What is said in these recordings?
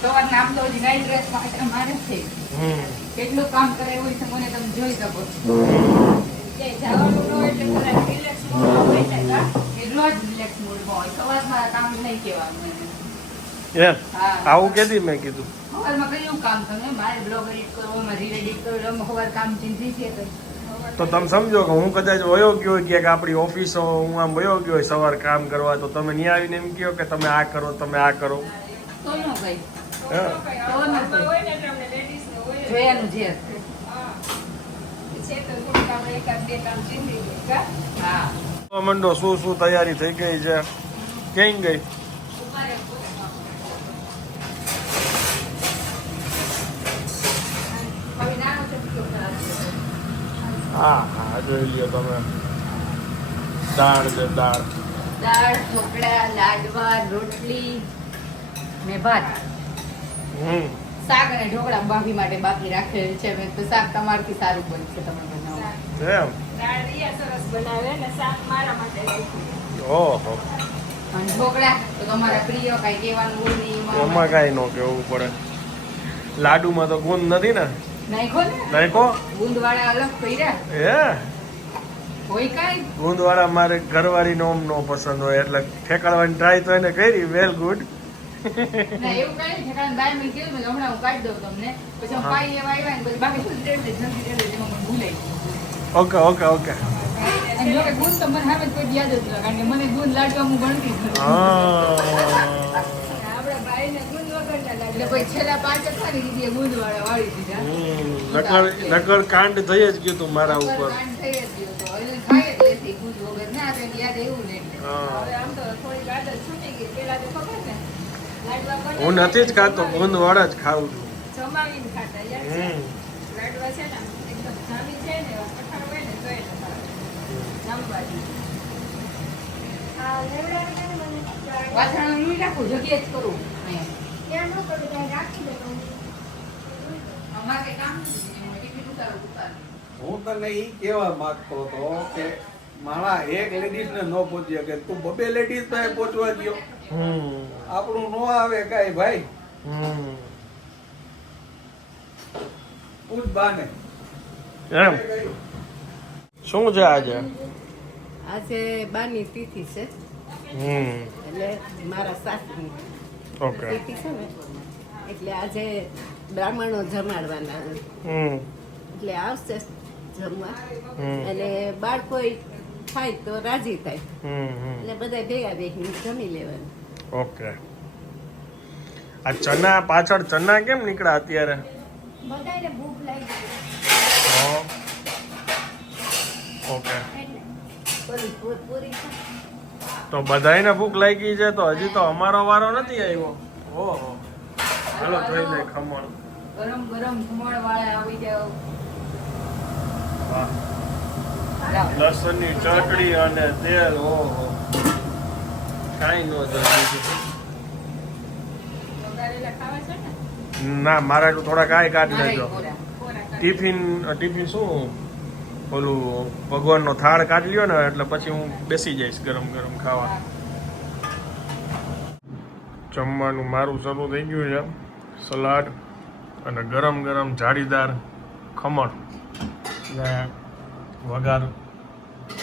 સવાર નામ તો નાઈટ ડ્રેસ મારે છે કેટલું કામ કરે એવું છે મને તમે જોઈ શકો જવાનું એટલે રિલેક્સ રોજ રિલેક્સ મૂડમાં હોય સવારમાં કામ નહીં કહેવાનું આવું કેદી મેં કીધું સવારમાં કયું કામ તમે મારે બ્લોગ એડિટ કરો રીલ એડિટ કરો સવાર કામ ચીંધી છે તો તમે સમજો કે હું કદાચ વયો ગયો હોય કે આપણી ઓફિસો હું આમ વયો ગયો હોય સવાર કામ કરવા તો તમે ત્યાં આવીને એમ કહો કે તમે આ કરો તમે આ કરો તો ન કઈ જોયાનું છે મંડો શું તૈયારી થઈ ગઈ છે ક્યાં ગઈ હા જોઈ લ્યો તમે દાળ છે દાળ ઢોકળા લાડવા રોટલી ને ભાત શાક અને ઢોકળા ભાભી માટે બાકી રાખેલ છે મેં તો શાક તમારથી સારું બનશે તમે બનાવો એમ દાળ રિયા સરસ બનાવે ને શાક મારા માટે રાખ્યું ઓહો અને ઢોકળા તો તમારા પ્રિય કાંઈ કહેવાનું હોય નહીં એમાં કાંઈ ન કહેવું પડે લાડુમાં તો ગુંદ નથી ને નાખો ને નાખો ગુંદવાળા અલગ કર્યા હે હોય કાંઈ ગુંદવાળા મારે ઘરવાળી નો પસંદ હોય એટલે ઠેકાડવાની ટ્રાય તો એને કરી વેલ ગુડ ના એવું કાંઈ ઠેકાણ બાય મેં કીધું મેં હમણાં હું કાઢી દઉં તમને પછી હું પાઈ એવા આવ્યા ને પછી બાકી શું રેડ જલ્દી એમાં મને ભૂલાઈ ઓકે ઓકે ઓકે અને જો કે ગુંદ તો મને હવે કોઈ યાદ જ નથી કારણ કે મને ગુંદ લાડવા હું ગણતી જ નથી આપણા ભાઈને ગુંદ વગરના લાગે એટલે કોઈ છેલ્લા 5 અઠવાડિયે દીદીએ ગુંદવાળા વાળી દીધા નકર કાંડ થઈ જ ગયું તું મારા ઉપર કાંડ થઈ જ ગયો તો એટલે ખાઈ જ લેતી ગુંદ વગર ના તો યાદ એવું ને એટલે હવે આમ તો થોડી આદત છૂટી ગઈ પેલા તો ખબર ને લાડવા બને હું નથી જ ખાતો ગુંદ વાળા જ ખાઉં છું જમાવીને ખાતા યાદ છે લાડવા છે ને એકદમ જામી છે ને કઠણ હોય ને તો એટલે જમવાથી વાસણ નહીં રાખું જગ્યાએ જ કરું અમારે કામ ટિફિન ઉતારું હું તને ઈ કહેવા માંગતો હતો કે મારા એક લેડીઝ ને ન પહોંચી શકે તું બબે લેડીઝ પાસે પહોંચવા ગયો આપણું નો આવે કાઈ ભાઈ પૂછ બાને એમ શું છે આજે આજે બાની તિથિ છે એટલે મારા સાસુની ઓકે તિથિ છે ને એટલે આજે બ્રાહ્મણો જમાડવાના છે એટલે આવશે જમવા અને બાળકો થાય તો રાજી થાય એટલે બધા ભેગા બેસીને જમી લેવાનું ઓકે આ ચના પાછળ ચના કેમ નીકળ્યા અત્યારે બધાને ભૂખ લાગી ઓકે પૂરી તો બધાયને ભૂખ લાગી છે તો હજી તો અમારો વારો નથી આવ્યો ઓહો હાલો જોઈ લે ખમણ ગરમ ગરમ ખમણ વાળા આવી જાવ વાહ લસણની ચટણી અને તેલ ઓહો કાંઈ ન જોઈએ વઘારેલા ખાવા છે ને ના મારા થોડા કાંઈ કાઢી મારે લેજો કોરા. ટિફિન શું ઓલું ભગવાનનો થાળ કાઢી લ્યો ને એટલે પછી હું બેસી જઈશ ગરમ ગરમ ખાવા જમવાનું મારું શરૂ થઈ ગયું છે સલાડ અને ગરમ ગરમ જાળીદાર ખમણ ને વઘાર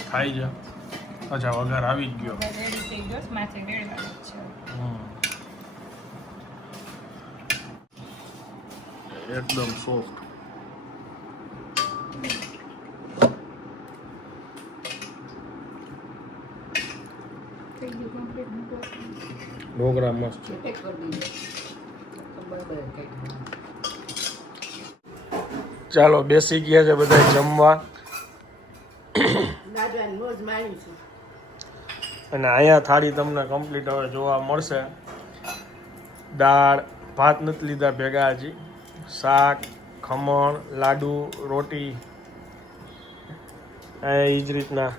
થાય છે અચ્છા વઘાર આવી જ ગયો રેડી થઈ ગયો માથે રેડવાનું છે એકદમ સોફ્ટ ઢોકળા મસ્ત છે પેક કરી દીધું. બરાબર કંઈક. ચાલો બેસી ગયા છે બધા જમવા લાડવાની મોજ માણીશું અને અહીંયા થાળી તમને કમ્પ્લીટ હવે જોવા મળશે દાળ ભાત નથી લીધા ભેગા હજી શાક ખમણ લાડુ રોટી એ જ રીતના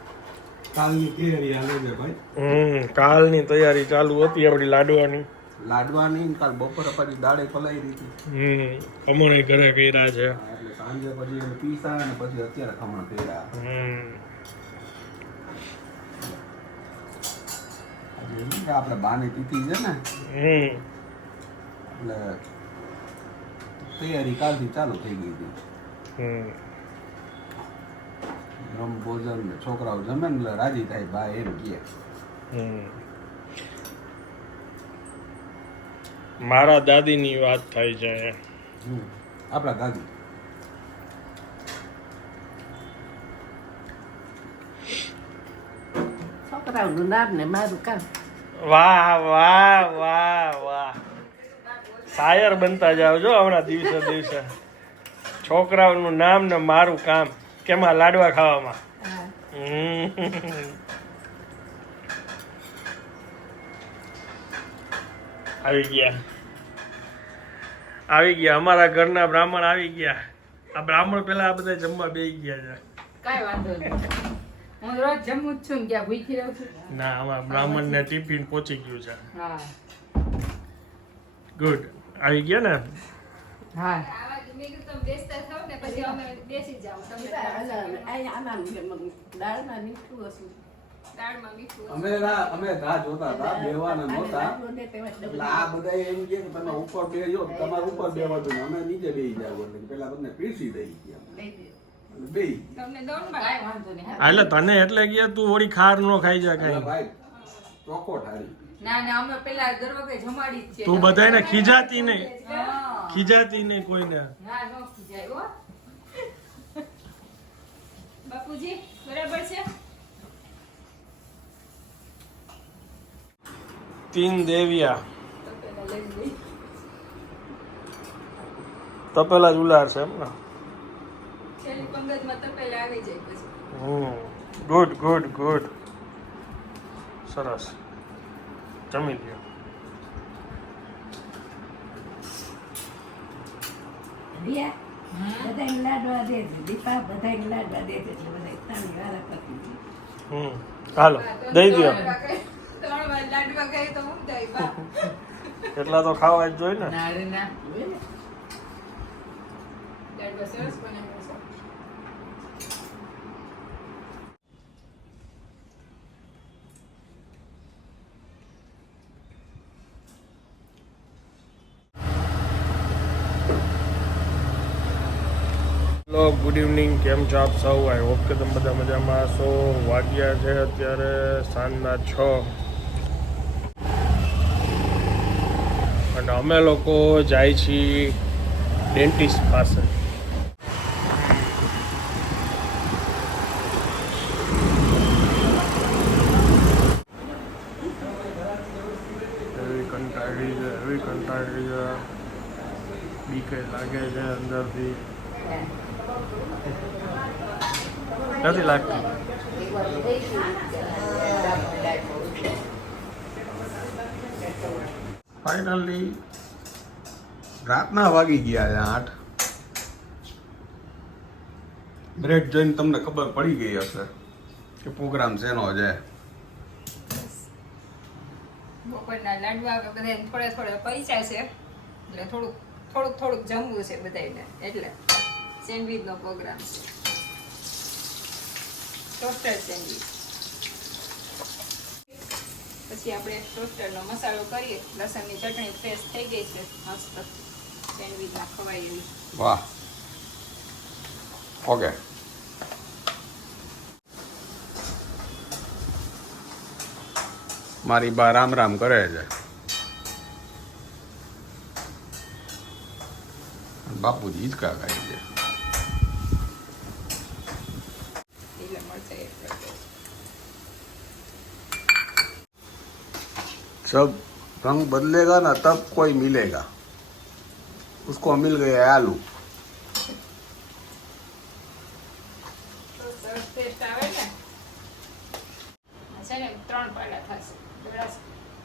કાલની તૈયારી હાલે છે ભાઈ કાલની તૈયારી ચાલુ હતી આપણી લાડવાની લાડવાની કાલ બપોરે પછી દાળે પલાઈ દીધી ખમણ ઘરે કર્યા છે એટલે સાંજે પછી એને પીસા અને પછી અત્યારે ખમણ કર્યા આપણે બાની તિથિ છે ને એટલે તૈયારી કાલથી ચાલુ થઈ ગઈ હતી. બ્રહ્મ ભોજન ને છોકરાઓ જમે ને એટલે રાજી થાય બા એમ કહે. મારા દાદીની વાત થાય છે. આપણા દાદી છોકરાઓનું નામ ને મારું કામ. વાહ વાહ વાહ વાહ, શાયર બનતા જાવ છો હમણાં દિવસે દિવસે. છોકરાઓનું નામ ને મારું કામ, કેમાં? લાડવા ખાવામાં. હા. આવી ગયા અમારા ઘરના બ્રાહ્મણ આવી ગયા. આ બ્રાહ્મણ પેલા આ બધા જમવા બેસી ગયા છે. કાંઈ વાંધો નહીં, હું રોજ જમું જ છું ને, ક્યાં ભૂખી રહું છું. ના, આમાં બ્રાહ્મણ ને ટિફિન પહોંચી ગયું છે. હા ગુડ, આવી ગયા ને. હા આવા જ મેં કીધું તમે બેસતા થાવ ને પછી અમે બેસી જાવ. તમે આમાં દાળમાં મીઠું હશું. દાળમાં મીઠું અમે રાહ જોતા હતા, બેવાના નહોતા. એટલે આ બધા એમ કે તમે ઉપર બેસજો, તમારે ઉપર બેવાનું, અમે નીચે બેસી જાવ. એટલે પેલા તમને પીરસી દઈ ગયા બે. તમને દોડમાં કાંઈ વાંધો નહીં. એટલે તને એટલે ગયા તું ઓળી ખાર નો ખાઈ જા કઈ. ભાઈ ચોખ્ખો ઠારી. ના ના, અમે પેલા દર વખતે જમાડી જ છે. તું બધાને ખીજાતી નહીં, હા. ખીજાતી નહીં કોઈને. ના નો ખીજાય હો. બાપુજી બરાબર છે. તીન દેવિયા તો પેલા લઈ લઈ. તપેલા જ ઉલાર છે એમ ને. છેલ્લી પંગતમાં તો પેલા આવી જાય પછી. ગુડ ગુડ ગુડ, સરસ. જમી લ્યો. બધાને લાડવા દેજે, દીપા બધાને લાડવા દેજે, એટલે બધા તારી વારા પતી ગઈ. હાલો દઈ દો. 3 વાર લાડવા ખાય તો હું થાય બા. એટલા તો ખાવા જ જોઈએ ને. ના રે ના. લાડવા સરસ બનાવ્યા છે. Hello, good evening. કેમ છો આપ સૌ? આઈ હોપ કે તમે બધા મજામાં હશો. વાગ્યા છે અત્યારે સાંજના 6 અને અમે લોકો જાય છીએ ડેન્ટિસ્ટ પાસે. એવી કંટાળી છે, બીકે લાગે છે અંદરથી. નથી લાગતું. ફાઇનલી રાતના વાગી ગયા છે 8. બ્રેડ જોઈને તમને ખબર પડી ગઈ હશે કે પ્રોગ્રામ શેનો છે. બપોરના લાડવા બધા થોડા થોડા પૈસા છે એટલે થોડુંક જમવું છે બધાને, એટલે સેન્ડવીચનો પ્રોગ્રામ છે. Toaster sandwich. પછી આપણે ટોસ્ટરનો મસાલો કરીએ. લસણની ચટણી ફ્રેશ થઈ ગઈ છે મસ્ત, સેન્ડવીચમાં ખવાય એવી. વાહ, ઓકે. મારી બા રામ રામ કરે છે. બાપુજી હિંચકા ખાય છે. લીલા મરચાં એડ કરી દો. जब रंग बदलेगा ना तब कोई मिलेगा, उसको मिल गया आलू. તો સરસ ટેસ્ટ આવે ને. આ છે ને 3 પાલા થશે.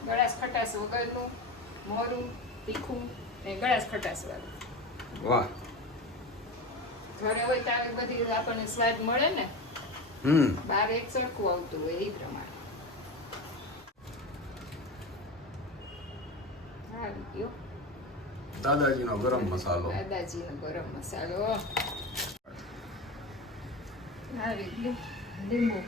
ગળાશ ખટાશ વગરનું, મોરું, તીખું ને ગળાશ ખટાશ વાળું. વાહ. ઘરે હોય તો આવી બધી આપણને સ્વાદ મળે ને, બહાર એક સરખું આવતું હોય એ પ્રમાણે. આવી ગયો દાદાજીનો ગરમ મસાલો. દાદાજીનો ગરમ મસાલો આવી ગયો. લીંબુ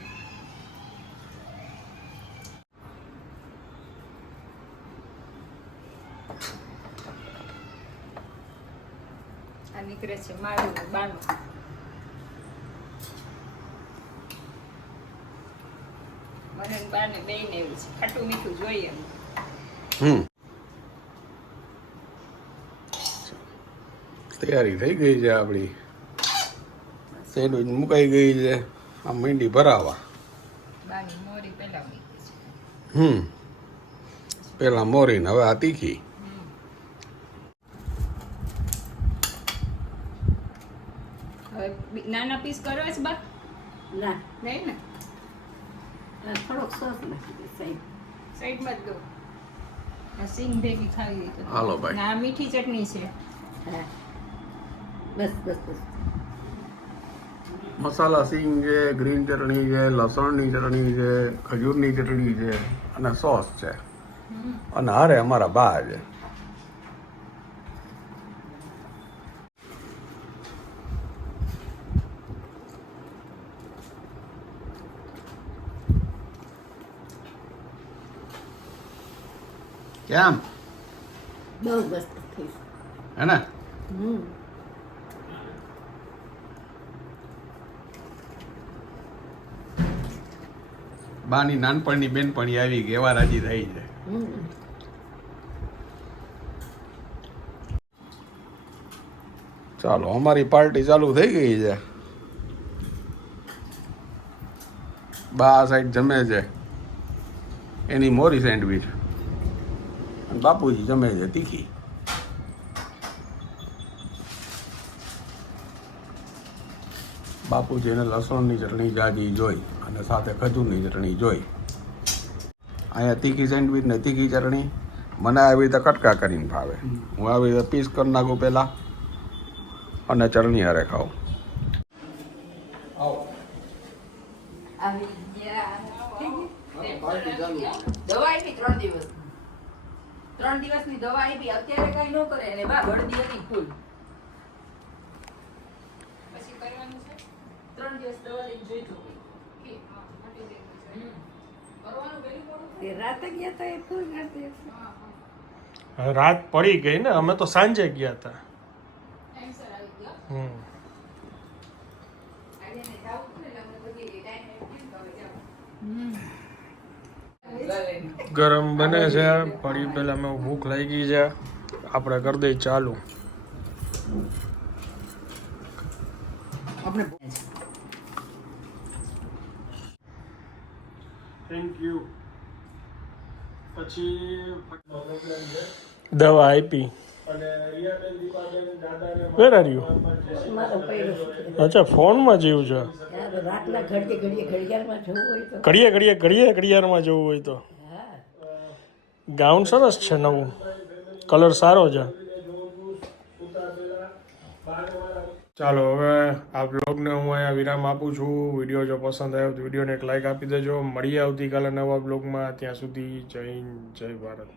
નીકળે છે મારું ને બાનું. મને ને બાને બેયને એવું છે ખાટું મીઠું જોઈએ એમ. તૈયારી થઈ ગઈ છે આપણી. સેન્ડવીચ મુકાઈ ગઈ છે. આ મીંડી ભરાવા. બાની મોરી પેલા મૂકી છે. પેલા મોરી ને હવે આ તીખી. હવે નાના પીસ કરવા છે બા ના નહીં ને થોડોક સોસ નાખી દે સાહેબ. સાઈડમાં જ દો. આ સિંગ ભેગી ખાવી હોય તો. હાલો ભાઈ. ના મીઠી ચટણી છે. હા બસ બસ બસ. મસાલા સિંગ છે, ગ્રીન ચટણી છે, લસણની ચટણી છે, ખજૂરની ચટણી છે અને સોસ છે. અને હારે અમારા બા છે. કેમ બહુ મસ્ત થઈ હે ને? બાની નાનપણની બેનપણી આવી ગઈ એવા રાજી થઈ છે. ચાલો અમારી પાર્ટી ચાલુ થઈ ગઈ છે. બા આ સાઈડ જમે છે એની મોરી સેન્ડવીચ અને બાપુજી જમે છે તીખી. બાપુજીને લસણની ચટણી જાજી જોઈ અને સાથે ખજૂરની ચટણી જોઈ. અહીંયા તીખી સેન્ડવીચ ને તીખી ચટણી મને આવી રીતે કટકા કરીને ભાવે. હું આવી રીતે પીસ કરી નાખું પહેલાં અને ચટણી હારે ખાઉં. આવી ગયા. દવા આપી 3 દિવસ. 3 દિવસની દવા આપી અત્યારે કઈ ન કરે અને બા ગળદી હતી ફૂલ. પછી કરવાનું છે 3 દિવસ દવા લઈને જોઈજો. કરવાનું પેલું પડું. તે રાતે ગયા તો એ ફૂલ કરતી. રાત પડી ગઈ ને, અમે તો સાંજે ગયા હતા. ટાઈમસર આવી ગયો. આજે ને જાવું હતું ને એટલે અમે બધી ટાઈમ એમ તો હવે જાવ. ગરમ બને છે, પડી પેલા મેં ભૂખ લાગી છે, આપણે કરી દઈ ચાલુ. આપણે થેન્ક યુ. પછી દવા આપી. Where are you? મારો પૈડો અચ્છા, ફોનમાં જેવું છે. રાતના ઘડીએ ઘડીએ ઘડિયાળમાં જવું હોય તો ઘડિયાળમાં જવું હોય તો. હા ગાઉન સરસ છે, નવું કલર સારો છે. ચાલો હવે આ બ્લોગને હું અહીંયા વિરામ આપું છું. વિડીયો જો પસંદ આવ્યો તો વિડીયોને એક લાઈક આપી દેજો. મળીએ આવતીકાલે નવા બ્લોગમાં. ત્યાં સુધી જય હિન્દ, જય ભારત.